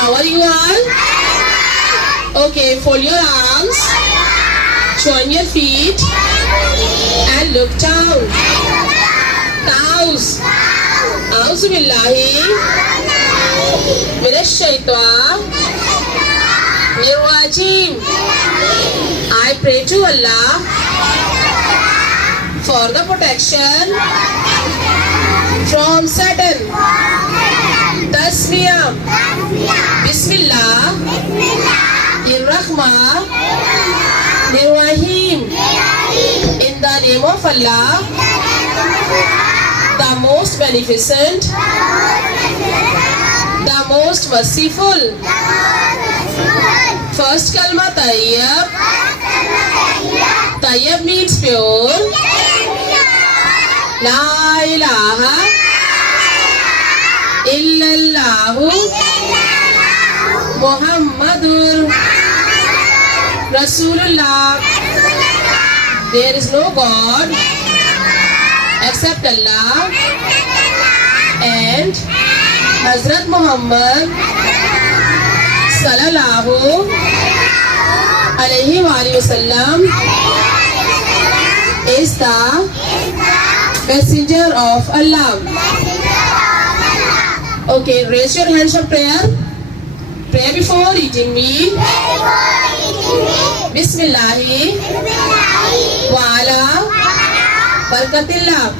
How are you all? Okay, fold your arms, join your feet, and look down. Cows. A'udhu billahi minash shaitanir rajim. I pray to Allah for the protection from Satan. Tasmiyah. Bismillah. Ir-Rahmanir-Rahim. In the name of Allah, the most beneficent, the most merciful. First kalma tayyib. Tayyib means pure. La ilaha illallahu Muhammadur Rasulullah. There is no God except Allah and Hazrat Muhammad sallallahu alayhi wa sallam is the messenger of Allah. Okay, raise your hands for prayer. Pray before eating meal. Bismillahi wa ala barakatillah.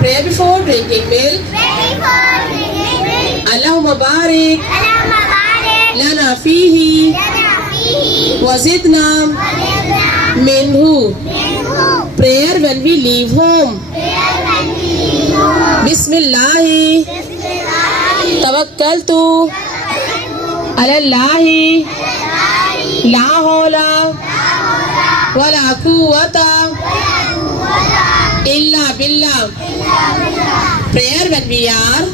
Pray before drinking milk. Allahumma barik lana fihi wa zidna minhu. Prayer when we leave home. Bismillahi tawakkaltu ala Allahi la hawla wa la quwwata illa billah. Prayer when we are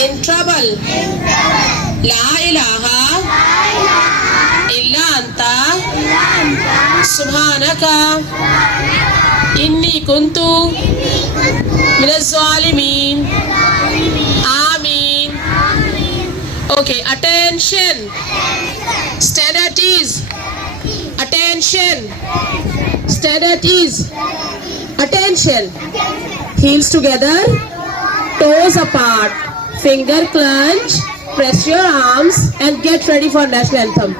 in trouble. La ilaha illa anta subhanaka inni kuntu minaz zalimin. Ameen. Okay, attention. Stand at ease. Attention. Stand at ease. Attention. Heels together, toes apart, finger clench, press your arms and get ready for national anthem.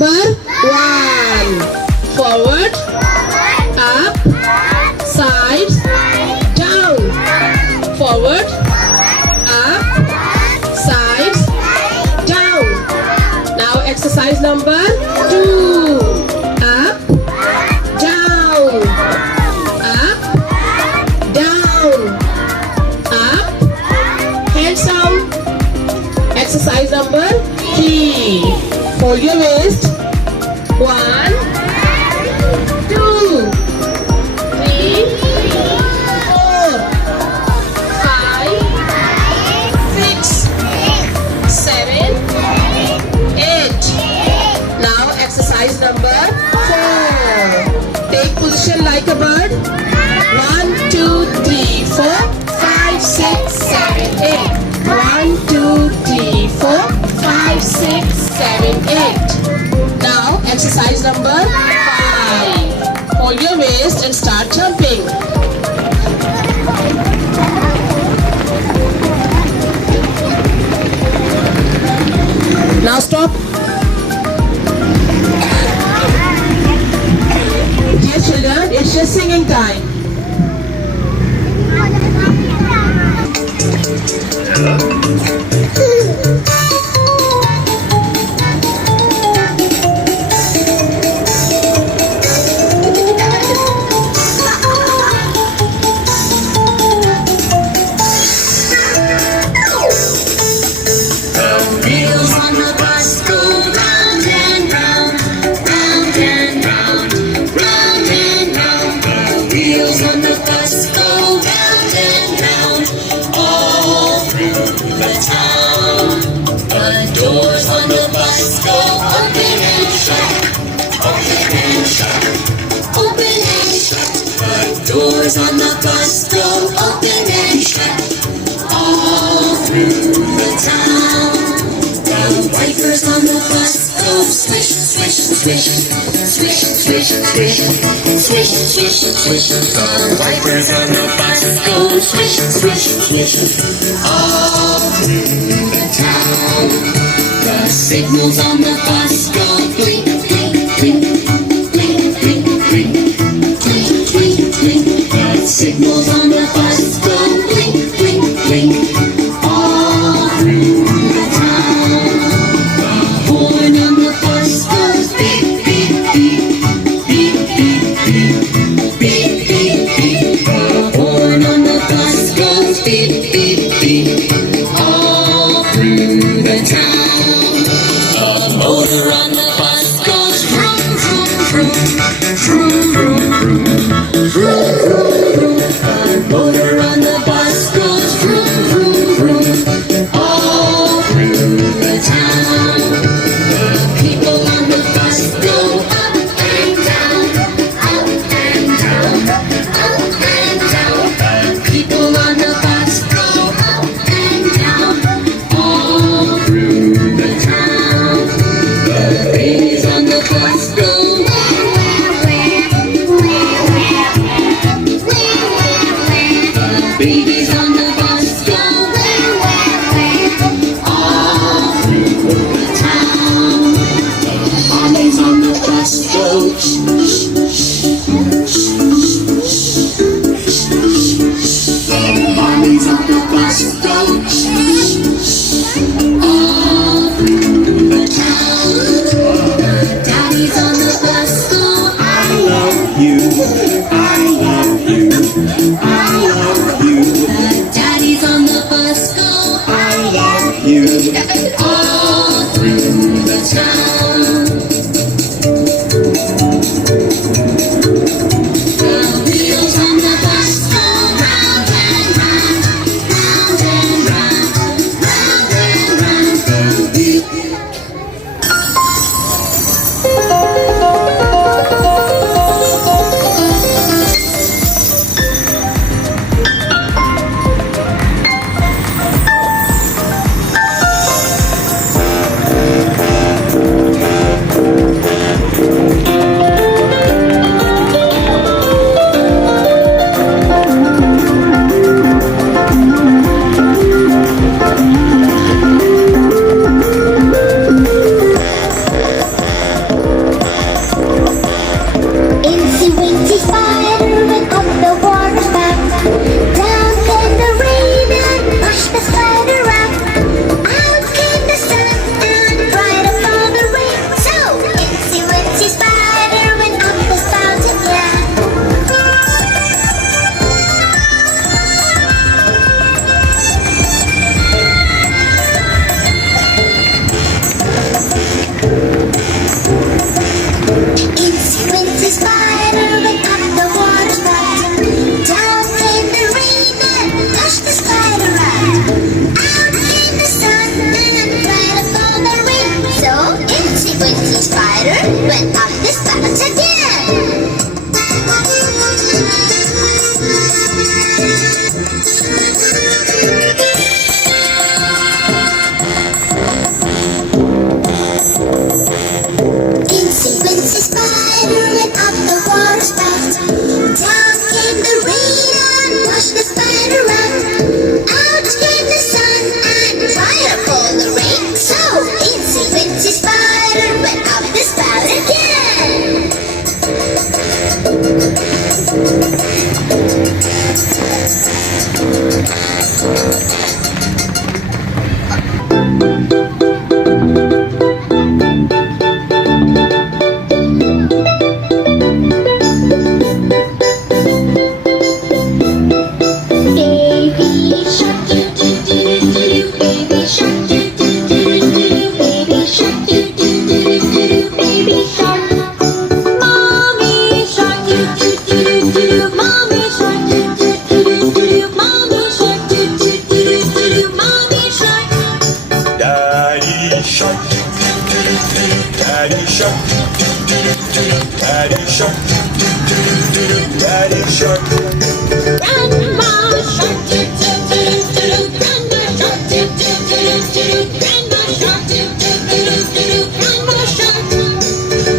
Number 1. Forward, up, sides, down. Forward, up, sides, down. Now exercise number 2. Up, down, up, down, up, hands down. Exercise number 3. Hold your waist. 1, 2, 3, 4, 5, 6, 7, 8. Now exercise number 4. Take position like a bird. 1, 2, 3, 4, 5, 6, 7, 8. 1, 2, 3, 4, 5, 6, 7, 8. Now exercise number 5. Hold your waist. chest and start jumping. Now stop. Dear children, it's just singing time. Doors on the bus go open and shut all through the town. The wipers on the bus go swish, swish, swish, swish, swish, swish, swish, swish, swish. The wipers on the bus go swish, swish, swish, all through the town. The signals on the bus go blink, blink, blink, blink, blink, blink. Signals on the bus go blink, blink, blink, all through the town. The horn on the bus goes beep, beep, beep, beep, beep, beep, beep, beep, beep. The horn on the bus goes beep, beep, beep, all through the town. The motor on the bus goes vroom, vroom, vroom, vroom, vroom, vroom, vroom, vroom. Motor on the bus goes vroom, vroom, vroom, all through the town. The people on the bus go up and down, up and down, up and down. The people on the bus go up and down, all through the town. The babies on the bus go babies on the bus go all through the town. The mommies on the bus go the mommies on the bus go all through the town. The daddies on the bus go I love you, I love you, I love you. daddy shark. Grandma shark, do do do do do. Grandma shark, do do do do do. Grandma shark, do do do do do. Grandma shark.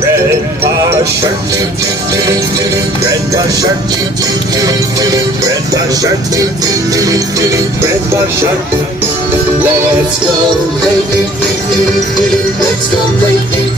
Grandpa shark, do do do do do. Grandpa shark, do do do do do. Grandpa shark, do do do do do. Grandpa shark. Let's go play. Let's go play.